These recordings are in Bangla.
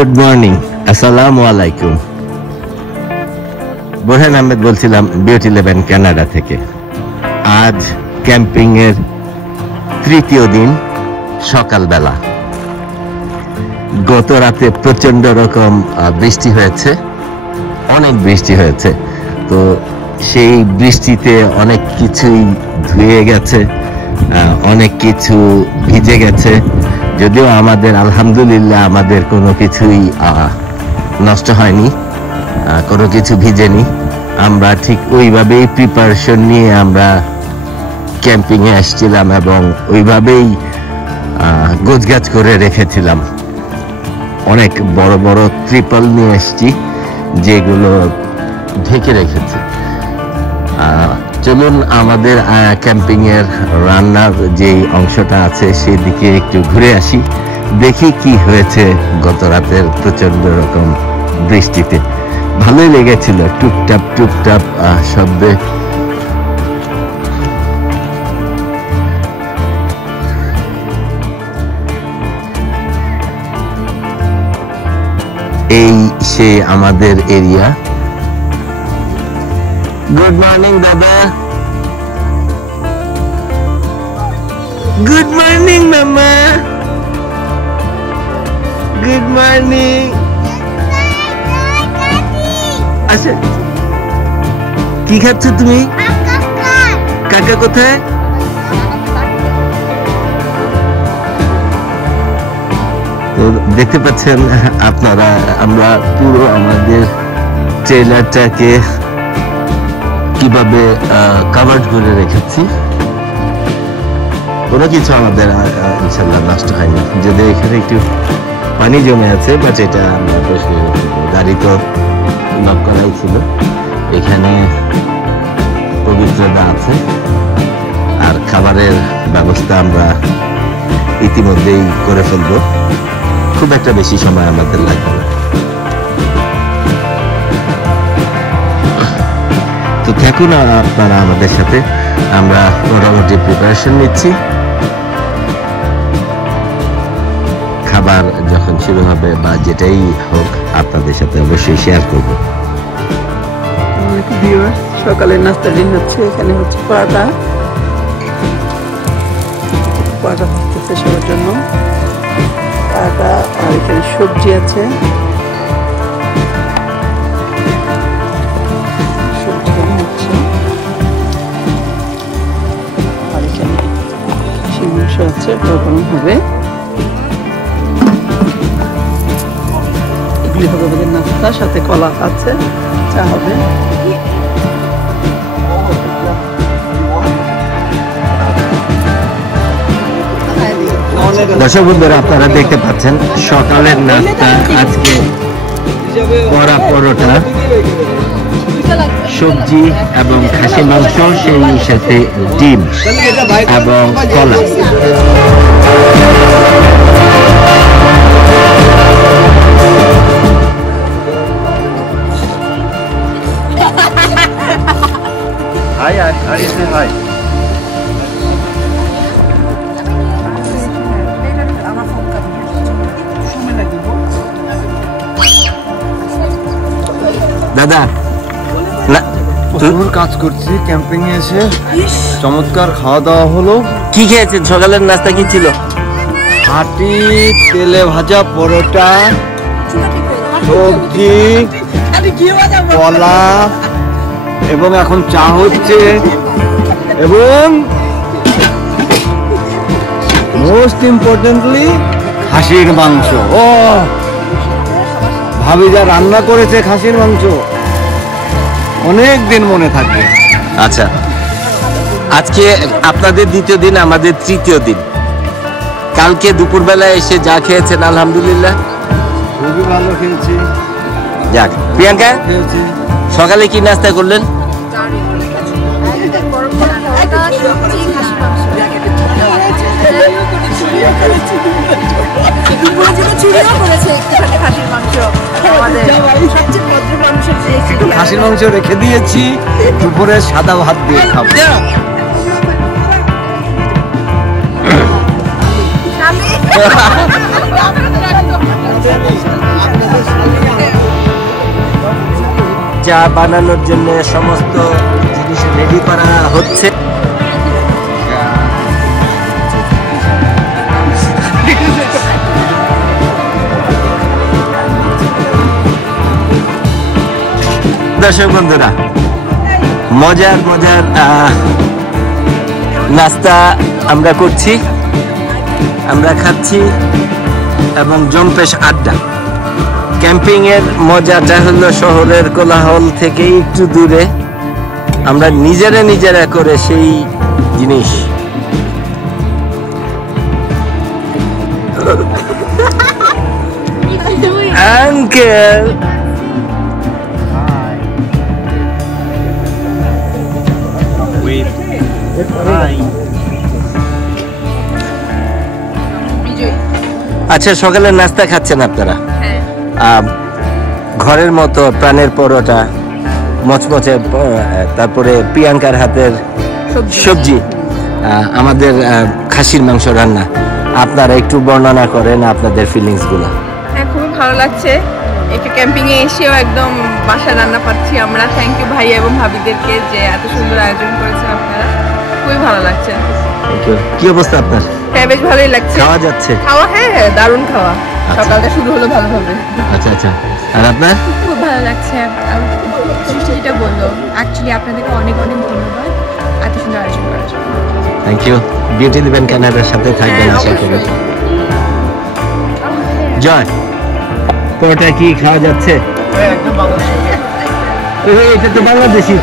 গুড মর্নিং, আসসালামু আলাইকুম। বোরহান আহমেদ বলছিলাম বিউটি 11 কানাডা থেকে। আজ ক্যাম্পিং এর তৃতীয় দিন, সকালবেলা। গত রাতে প্রচন্ড রকম বৃষ্টি হয়েছে, অনেক বৃষ্টি হয়েছে। তো সেই বৃষ্টিতে অনেক কিছুই ধুয়ে গেছে, অনেক কিছু ভিজে গেছে। যদিও আমাদের আলহামদুলিল্লাহ আমাদের কোনো কিছুই নষ্ট হয়নি, কোনো কিছু ভিজেনি। আমরা ঠিক ওইভাবেই প্রিপারেশন নিয়ে আমরা ক্যাম্পিংয়ে আসছিলাম এবং ওইভাবেই গোছগাছ করে রেখেছিলাম। অনেক বড় বড় ত্রিপল নিয়ে এসছি যেগুলো ঢেকে রেখেছি। চলুন আমাদের ক্যাম্পিং এর রান্নার যে অংশটা আছে সেদিকে একটু ঘুরে আসি, দেখি কি হয়েছে গত রাতের প্রচন্ড রকম বৃষ্টিতে। ভালোই লেগেছিল, টুপটাপ টুপটাপ শব্দে। এই সে আমাদের এরিয়া। গুড মর্নিং দাদা। গুড মর্নিং মামা। Good morning. আচ্ছা, কি খাচ্ছ তুমি? কাকা কোথায়? তো দেখতে পাচ্ছেন আপনারা, আমরা পুরো আমাদের ট্রেলারটাকে কিভাবে কভার করে রেখেছি। কোনো কিছু আমাদের ইনশাল্লাহ নষ্ট হয়নি, যদি এখানে একটু পানি জমে আছে, বাট এটা আমরা গাড়ি তো লক করাই ছিল। এখানে পবিত্রতা আছে আর খাবারের ব্যবস্থা আমরা ইতিমধ্যেই করে ফেলবো। খুব একটা বেশি সময় আমাদের লাগবে না। তো থাকুন আপনারা আমাদের সাথে, আমরা মোটামুটি প্রিপারেশন নিচ্ছি। খাবার যখন শুরু হবে বা যেটাই হোক আপনাদের সাথে অবশ্যই শেয়ার করবো। সকালের নাস্তা দিন হচ্ছে, এখানে হচ্ছে পরোটা ভাজতেছে সবার জন্য। পরোটা আর এখানে সবজি আছে, আছে গরম হবে। এগুলি হবে আমাদের নাস্তা, সাথে কলা আছে, চা হবে। দর্শক বন্ধুরা, আপনারা দেখতে পাচ্ছেন সকালের নাস্তা আজকে কড়া পরোটা, সবজি এবং খাসি মাংস, সেই সাথে ডিম এবং কলা। Hi, how do you say hi? দাদা, প্রচুর কাজ করছি ক্যাম্পিং এ এসে, চমৎকার খাওয়া দাওয়া হলো। কি খেয়েছেন? সকালের নাস্তা কি ছিল? হাঁটি তেলে ভাজা পরোটা, সবজি, কলা এবং এখন চা হচ্ছে, এবং মোস্ট ইম্পর্টেন্টলি খাসির মাংস। ও ভাবি যা রান্না করেছে খাসির মাংস, অনেক দিন মনে থাকবে। আচ্ছা, আজকে আপনাদের দ্বিতীয় দিন, আমাদের তৃতীয় দিন। কালকে দুপুরবেলায় এসে যা খেয়েছেন আলহামদুলিল্লাহ খুবই ভালো খেয়েছি। যাক, প্রিয়াঙ্কা খেয়েছি। সকালে কি নাস্তা করলেন? খাসির মাংস রেখে দিয়েছি, দুপুরে সাদা ভাত দিয়ে খাবো। চা বানানোর জন্য সমস্ত জিনিস রেডি করা হচ্ছে। দর্শক বন্ধুরা, মজার মজার নাস্তা আমরা করছি, আমরা খাচ্ছি এবং জম্পেশ আড্ডা। ক্যাম্পিং এর মজাটা হলো শহরের কোলাহল থেকে একটু দূরে আমরা নিজেরা করে সেই জিনিস। আঙ্কেল আচ্ছা, সকালের নাস্তা খাচ্ছেন আপনারা? ঘরের মতো প্রাণের পরোটা, মচমচে, তারপরে প্রিয়াঙ্কার হাতের সবজি, আমাদের খাসির মাংস রান্না। আপনারা একটু বর্ণনা করেন আপনাদের ফিলিংস গুলো। খুবই ভালো লাগছে, একটু ক্যাম্পিং এ এসেও একদম বাসায় রান্না পাচ্ছি আমরা। থ্যাংক ইউ ভাইয়া এবং ভাবিদেরকে যে এত সুন্দর আয়োজন করেছেন আপনারা, খুবই ভালো লাগছে। কি অবস্থা আপনার? হ্যাঁ, বেশ ভালোই লাগছে। খাওয়া যাচ্ছে? খাওয়া, হ্যাঁ দারুণ খাওয়া। সকালটা শুরু হলো ভালোভাবে। আচ্ছা, আর আপনার? খুব ভালো লাগছে। সৃষ্টি যেটা বললো, অ্যাকচুয়ালি আপনাদেরকে অনেক অনেক ধন্যবাদ এত সুন্দর আয়োজন করার জন্য। Thank you. বিউটি দিবেন কানাডার সাথে থাকবেন আশা করি। জয়, পরোটা কি খাওয়া যাচ্ছে? এটা তো বাংলাদেশি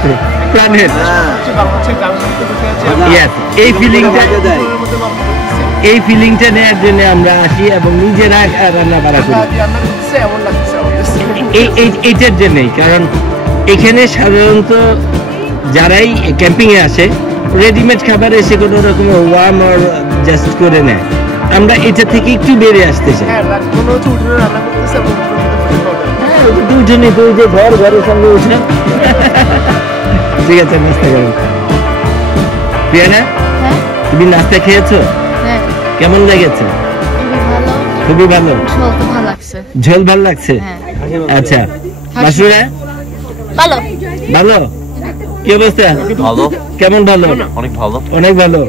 প্রাণের। এই ফিলিংটা নেওয়ার জন্য আমরা আসি এবং নিজেরা রান্না বাড়া করি এইটার জন্যই। কারণ এখানে সাধারণত যারাই ক্যাম্পিং এ আসে রেডিমেড খাবার এসে কোনো রকম ওয়ার্ম আর জাস্ট করে নেয়। আমরা এটা থেকে একটু বেড়ে আসতে চাই। উঠেনি তো, যে ঘরের সঙ্গে উঠে। ঠিক আছে, নাস্তা করেন। প্রিয়ানা, তুমি নাস্তা খেয়েছো? কেমন লেগেছে? খুবই ভালো। ঝোল ভালো লাগছে? আচ্ছা, মাসুরা ভালো? কি অবস্থা? ভালো। কেমন ভালো? অনেক ভালো। অনেক ভালো।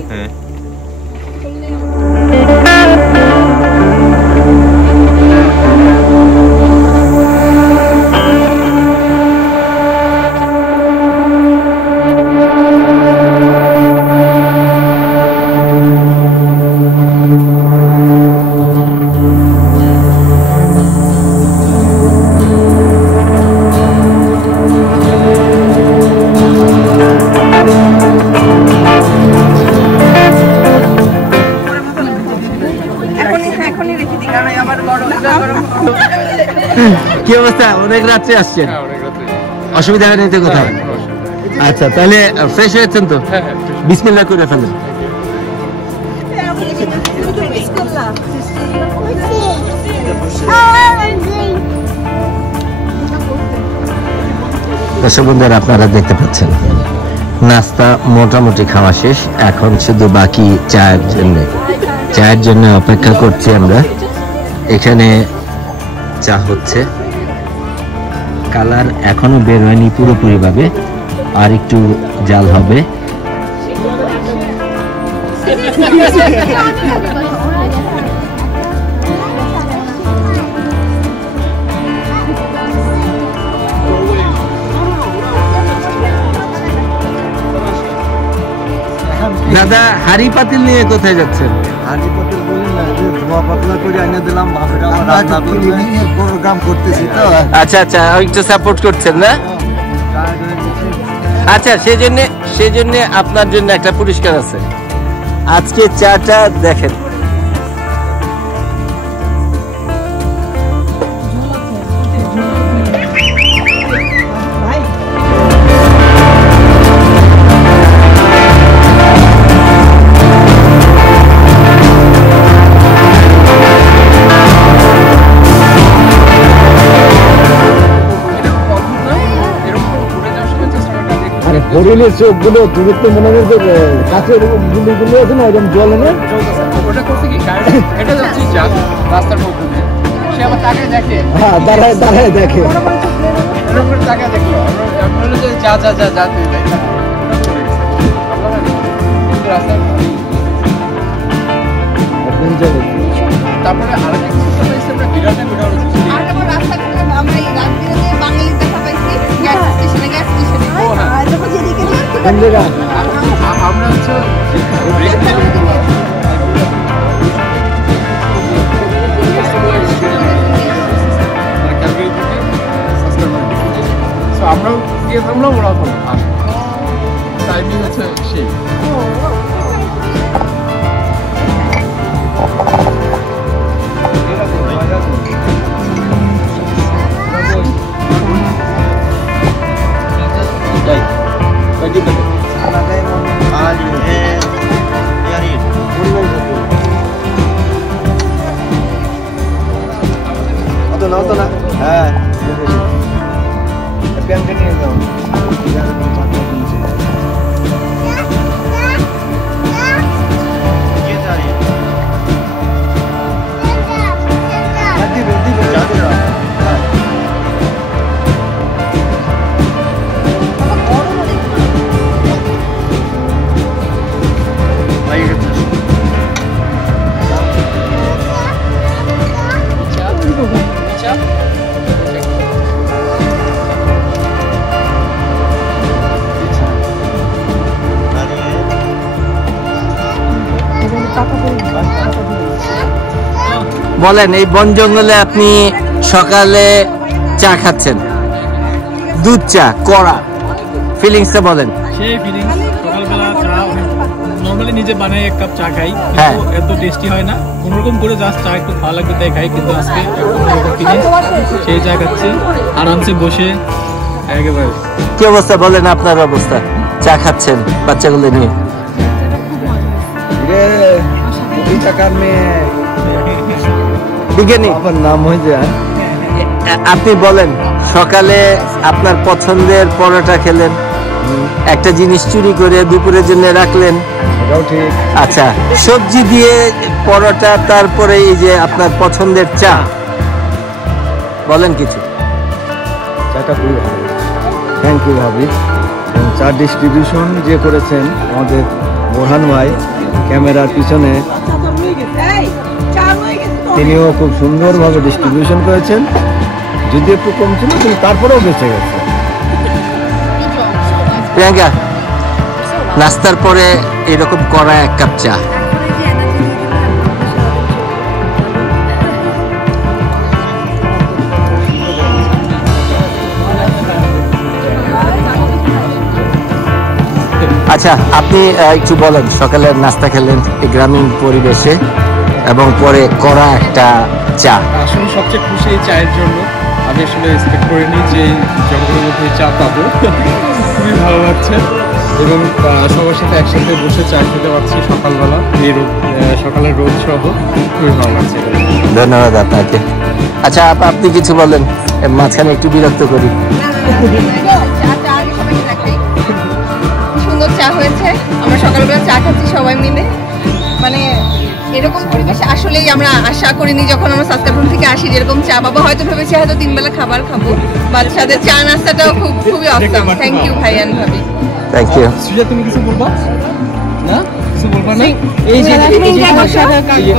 কি অবস্থা? অনেক রাত্রে আসছেন? অসুবিধা হয় নাই তো কোথাও? আচ্ছা, তাহলে ফ্রেশ হয়েছেন তো? বিসমিল্লাহ করে ফেলেন। দর্শক বন্ধুরা, আপনারা দেখতে পাচ্ছেন নাস্তা মোটামুটি খাওয়া শেষ। এখন শুধু বাকি চায়ের জন্য অপেক্ষা করছি আমরা। এখানে চা হচ্ছে, কালার এখনো বের হয়নি পুরোপুরি ভাবে, আর একটু জাল হবে। দাদা, হাড়ি পাতিল নিয়ে কোথায় যাচ্ছেন? হাঁড়ি পাতিল বলি না, যে ধোয়া পাতলা করে এনে দিলাম, ভাবিরা রান্না প্রোগ্রাম করতেছি তো। আচ্ছা, একটু সাপোর্ট করছেন না? আচ্ছা, সেজন্য আপনার জন্য একটা পুরস্কার আছে। আজকে চাটা দেখেন। হরিণের চোখগুলো দূরত্ব মনে হয় যে কাছের গুলিগুলো আছে না, এরকম জল এনে ওটা করছে কি এটা যাচ্ছে রাস্তার মধ্যে, সে আবার তাকে দেখে, হ্যাঁ দাঁড়ায় দেখে, তাকে দেখলো আমি বললো যে যা যা যা যা তুই যাই। আমরা কিন্তু রাস্তায় তারপরে আরেকটা কিছু পাইছি আমরা বিরাটে বিরাট আর আমরা রাস্তাঘাটে আমরা এই রাজধানীতে বাঙালি দেখা পাইছি গ্যাস স্টেশনে আমরা হচ্ছে আমরাও গিয়ে থামলাম ওরাও থামলাম টাইমিং হচ্ছে সেই হ্যাঁ প্যান্টে নিয়ে যাও বলেন, এই বন জঙ্গলে আপনি সকালে চা খাচ্ছেন, দুধ চা কড়া, ফিলিংসটা বলেন। সেই ফিলিংস সকালবেলা চা নর্মালি নিজে বানাই এক কাপ চা খাই, হ্যাঁ। কিন্তু এত টেস্টি হয় না, কোনোরকম করে জাস্ট চা একটু ভালো লাগবে তাই খাই, কিন্তু আজকে ফিলিংস সেই চা খাচ্ছি আরামসে বসে একেবারে। কি অবস্থা বলেন, আপনার অবস্থা? চা খাচ্ছেন বাচ্চাগুলো নিয়ে। টাকার মেয়ে বিজ্ঞানী আমার নাম হয়ে যায়। আপনি বলেন, সকালে আপনার পছন্দের পরোটা খেলেন, একটা জিনিস চুরি করে দুপুরের জন্য রাখলেন, এটাও ঠিক। আচ্ছা সবজি দিয়ে পরোটা, তারপরে এই যে আপনার পছন্দের চা, বলেন কিছু। চাটা খুবই ভালো, থ্যাংক ইউ ভাবি। এবং চা ডিস্ট্রিবিউশন যে করেছেন আমাদের বোরহান ভাই ক্যামেরার পিছনে, তিনিও খুব সুন্দরভাবে ডিস্ট্রিবিউশন করেছেন, যদি একটু কম ছিল কিন্তু তারপরেও বেঁচে গেছে। প্রিয়াঙ্কা, নাস্তার পরে এরকম করা এক কাপ চা, আচ্ছা আপনি একটু বলেন, সকালের নাস্তা খেলেন এই গ্রামীণ পরিবেশে এবং পরে করা একটা চা। আসলে সবচেয়ে খুশি এই চায়ের জন্য, আমি আসলে এক্সপেক্ট করিনি যে জঙ্গলের মধ্যে চা পাবো, খুবই ভালো লাগছে এবং সবার সাথে একসাথে বসে চা খেতে পারছি সকালবেলা, এই সকালের রোদ সহ, খুবই ভালো লাগছে। ধন্যবাদ আপনাকে। আচ্ছা আপনি কিছু বলেন, মাঝখানে একটু বিরক্ত করি। সুন্দর চা হয়েছে, আমরা সকালবেলা চা খাচ্ছি সবাই মিলে, মানে এরকম পরিবেশে আসলেই আমরা আশা করিনি যখন আমরা সাসকাটুন থেকে আসি যেরকম চা পাবো, হয়তো ভেবেছি হয়তো 3 বেলা খাবার খাবো, বাচ্চাদের চা নাস্তাটাও খুবই অসাম। থ্যাংক ইউ ভাইয়ান ভাবি। Thank you. সুজা, তুমি কিছু বলবা না? কিছু বলবা না? এই যে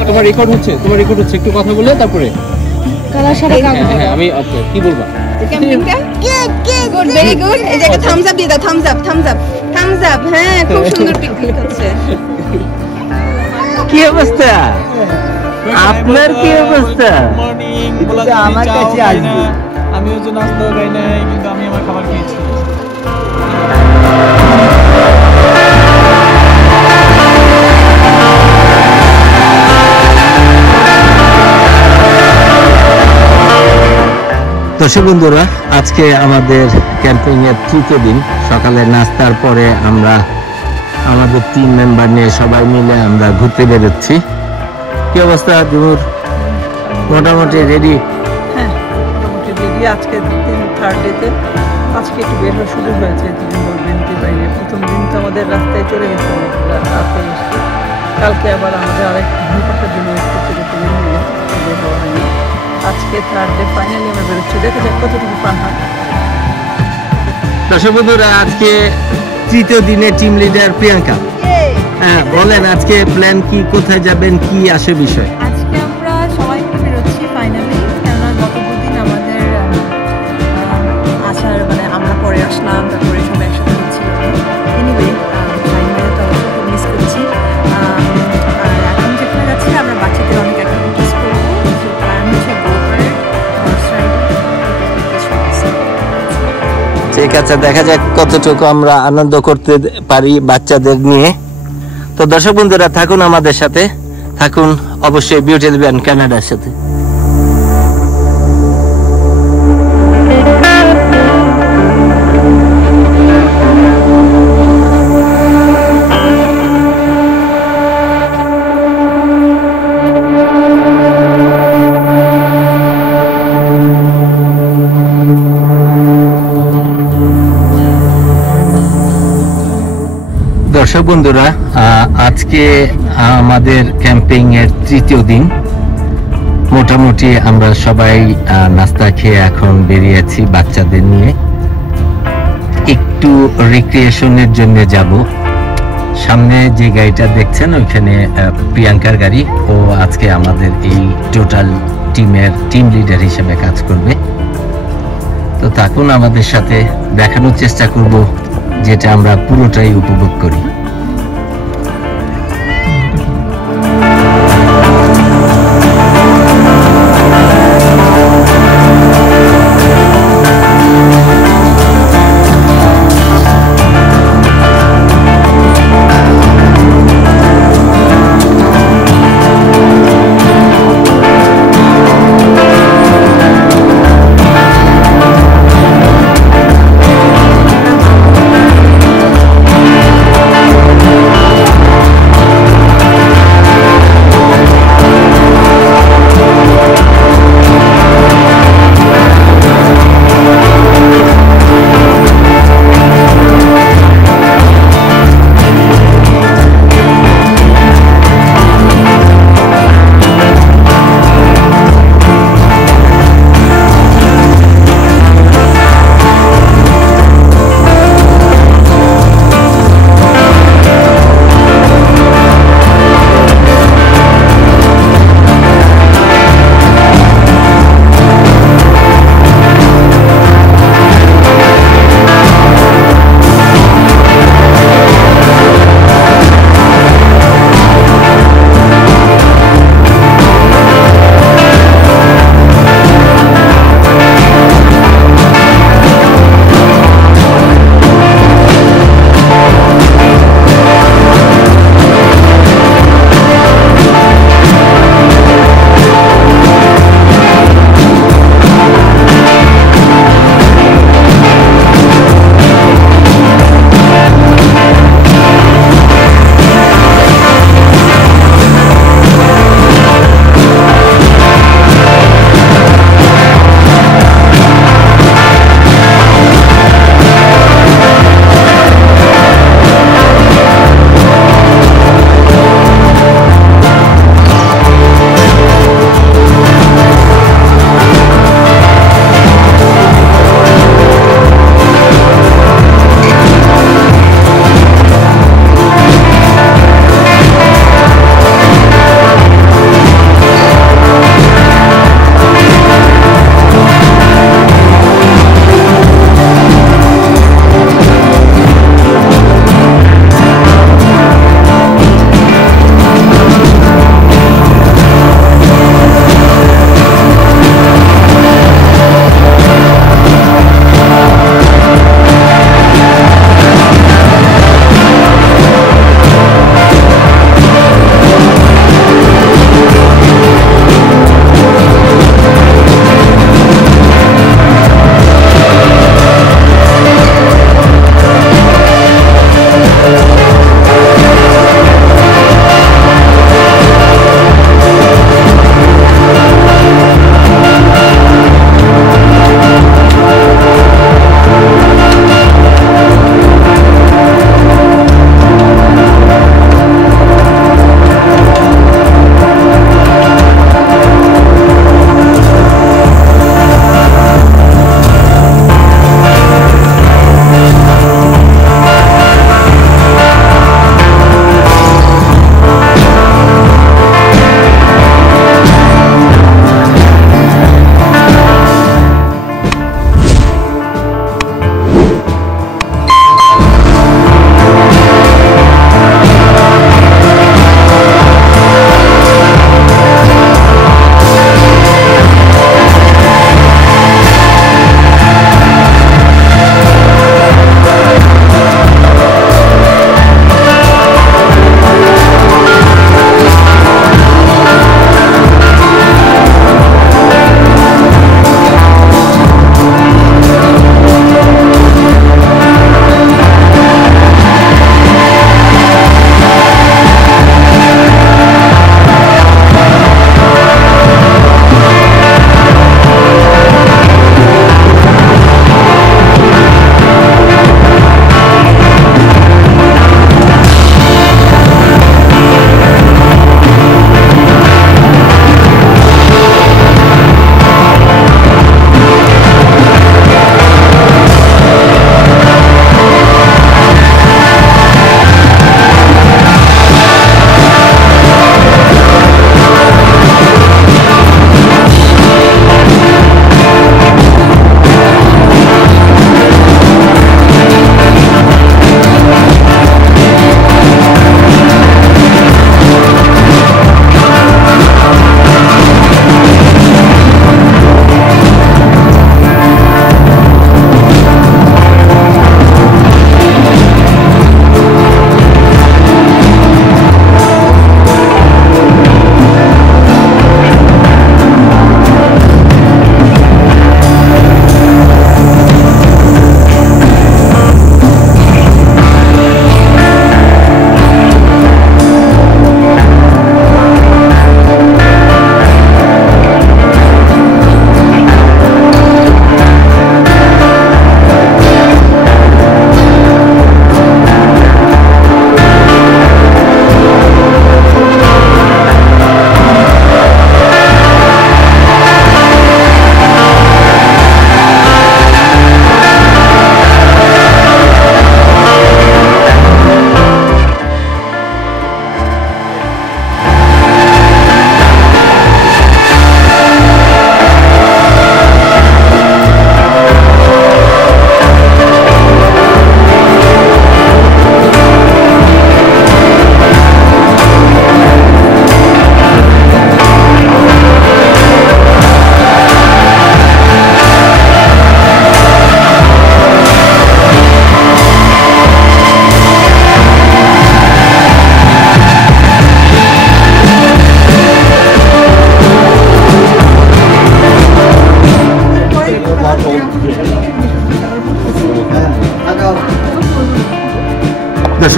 তোমার রেকর্ড হচ্ছে, একটু কথা বলে তারপরে হ্যাঁ আমি কি বলবা? Good, very good. এই যে একটা থামস আপ দিয়ে দাও, Thums Up, Thums Up, Thums Up. হ্যাঁ, খুব সুন্দর পিকনিক হচ্ছে। কি অবস্থা আপনার? কি অবস্থা? আমার কাছে আসবে। আমি ওই যে নাস্তা খাই নাই, কিন্তু আমি আমার খাবার খেয়েছি। দর্শক বন্ধুরা, আজকে আমাদের ক্যাম্পিং এর তৃতীয় দিন। সকালে নাস্তার পরে আমরা আমাদের 3 মেম্বার নিয়ে সবাই মিলে আমরা ঘুরতে বেরোচ্ছি। কি অবস্থা জুমুর? মোটামুটি রেডি? হ্যাঁ, মোটামুটি রেডি। আজকে থার্ড ডেতে আজকে একটু বের হওয়ার সুযোগ হয়েছে, 2 দিন বেরোতে পারিনি। প্রথম দিন তো আমাদের রাস্তায় চলে গেছে, রাতে এসে কালকে আবার আমাদের আরেক ভূপাতের জন্য বের হওয়া হয়নি। আজকে থার্ড ডে ফাইনালি আমরা বেরোচ্ছি, দেখা যাক কতটুকু পান হয়। দর্শক বন্ধুরা, আজকে তৃতীয় দিনে টিম লিডার প্রিয়াঙ্কা। হ্যাঁ, বলেন আজকে প্ল্যান কি, কোথায় যাবেন, কি আসে বিষয়? আজকে আমরা সবাই মিলে বেরোচ্ছি ফাইনালি, কেননা গত দুদিন আমাদের আসার মানে আমরা পরে আসলাম, তারপরে সবাই একসাথে হচ্ছিল। এনিওয়ে ফাইনালি তো অবশ্যই খুব মিস করছি। আর এখন যেখানে যাচ্ছি আমরা বাচ্চাদের অনেক অ্যাক্টিভিটিস করবো। সো প্ল্যান হচ্ছে গোপার হর্স রাইডিং। ঠিক আছে, দেখা যাক কতটুকু আমরা আনন্দ করতে পারি বাচ্চাদের নিয়ে। তো দর্শক বন্ধুরা, থাকুন আমাদের সাথে, থাকুন অবশ্যই বিউটি ব্যান্ড কানাডার সাথে। দর্শক বন্ধুরা, আজকে আমাদের ক্যাম্পিং এর তৃতীয় দিন। মোটামুটি আমরা সবাই নাস্তা খেয়ে এখন বেরিয়েছি বাচ্চাদের নিয়ে একটু রিক্রিয়েশনের জন্য যাব। সামনে যে গাড়িটা দেখছেন ওইখানে প্রিয়াঙ্কার গাড়ি। ও আজকে আমাদের এই টোটাল টিমের টিম লিডার হিসেবে কাজ করবে। তো থাকুন আমাদের সাথে, দেখানোর চেষ্টা করব যেটা আমরা পুরোটাই উপভোগ করি।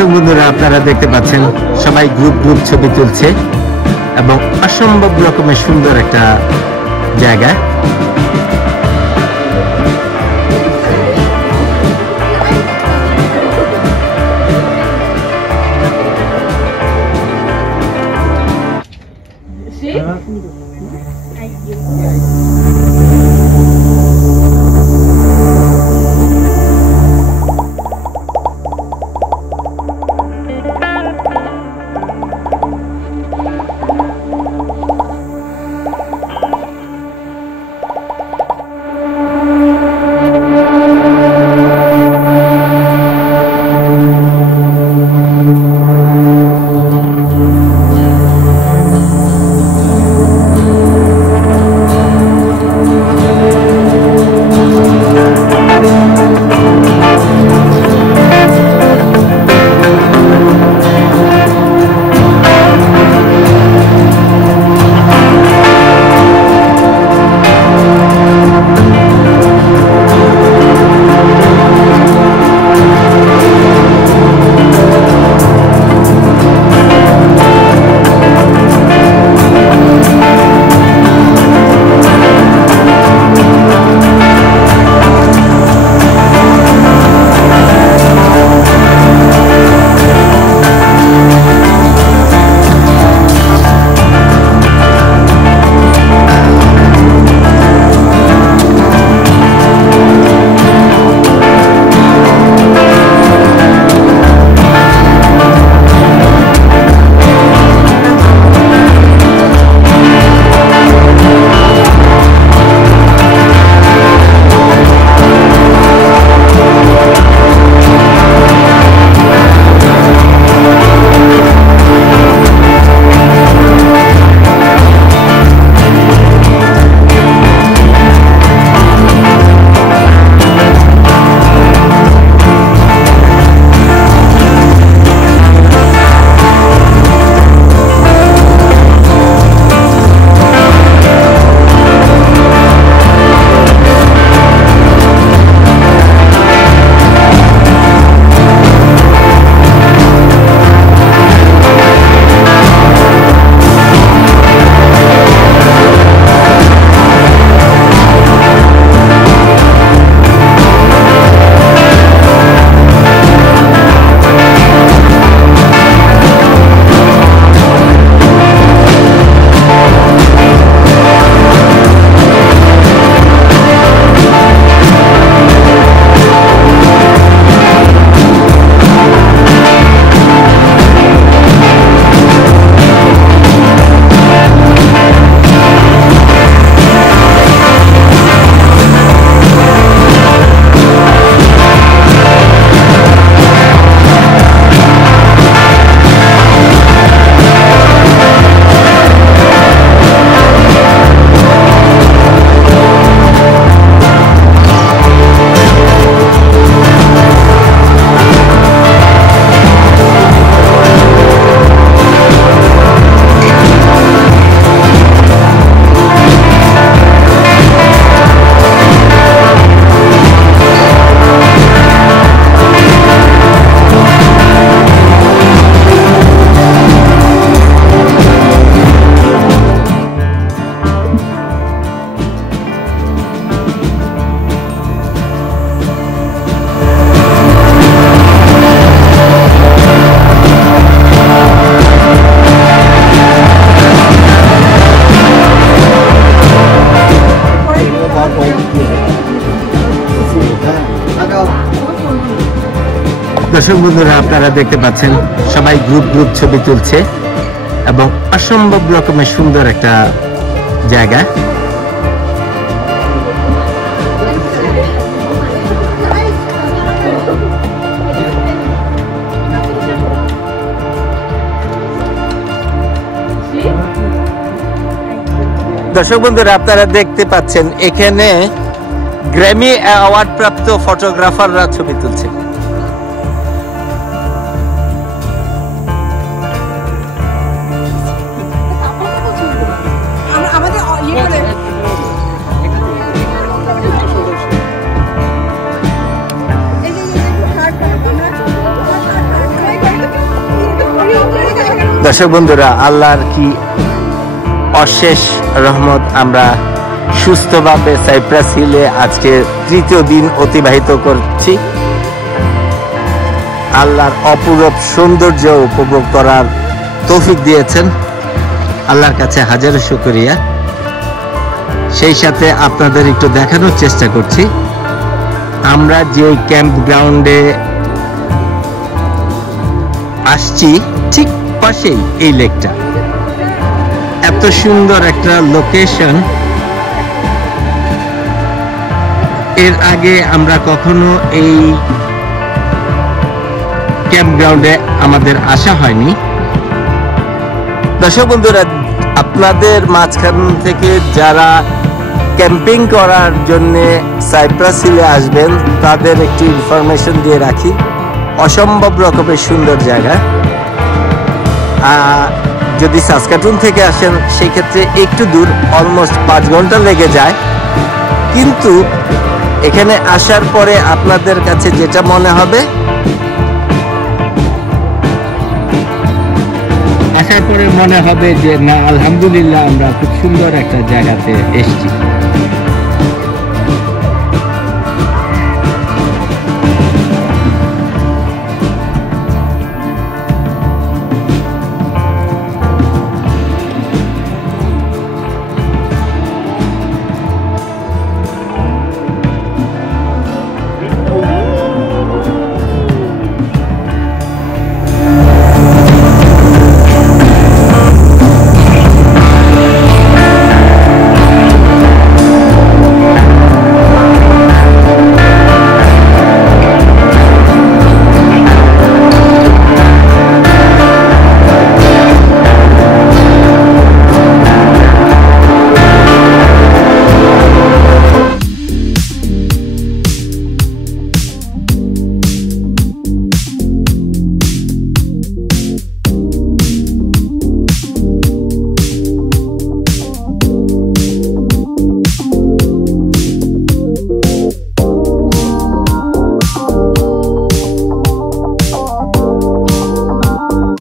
দর্শক বন্ধুরা আপনারা দেখতে পাচ্ছেন সবাই গ্রুপ গ্রুপ ছবি তুলছে এবং অসম্ভব রকমের সুন্দর একটা জায়গা। দর্শক বন্ধুরা আপনারা দেখতে পাচ্ছেন সবাই গ্রুপ গ্রুপ ছবি তুলছে এবং অসম্ভব রকমের সুন্দর একটা জায়গা। দর্শক বন্ধুরা আপনারা দেখতে পাচ্ছেন এখানে গ্র্যামি অ্যাওয়ার্ড প্রাপ্ত ফটোগ্রাফাররা ছবি তুলছে। দর্শক বন্ধুরা, আল্লাহর কি অশেষ রহমত, আমরা সুস্থভাবে সাইপ্রাস হিলে আজকে তৃতীয় দিন অতিবাহিত করছি। আল্লাহর অপূরব সৌন্দর্য উপভোগ করার তৌফিক দিয়েছেন, আল্লাহর কাছে হাজারো শুকরিয়া। সেই সাথে আপনাদের একটু দেখানোর চেষ্টা করছি আমরা যে ক্যাম্প গ্রাউন্ডে আসছি ঠিক পাশেই এই লেকটা। এত সুন্দর একটা লোকেশন, এর আগে আমরা কখনো এই ক্যাম্প গ্রাউন্ডে আমাদের আসা হয়নি। দর্শক বন্ধুরা, আপনাদের মাঝখান থেকে যারা ক্যাম্পিং করার জন্য সাইপ্রাস হিলে আসবেন তাদের একটি ইনফরমেশন দিয়ে রাখি। অসম্ভব রকমের সুন্দর জায়গা। যদি সাসকাটুন থেকে আসেন সেই ক্ষেত্রে একটু দূর, অলমোস্ট 5 ঘন্টা লেগে যায়, কিন্তু এখানে আসার পরে আপনাদের কাছে যেটা মনে হবে, আসার পরে মনে হবে যে না, আলহামদুলিল্লাহ আমরা খুব সুন্দর একটা জায়গাতে এসেছি।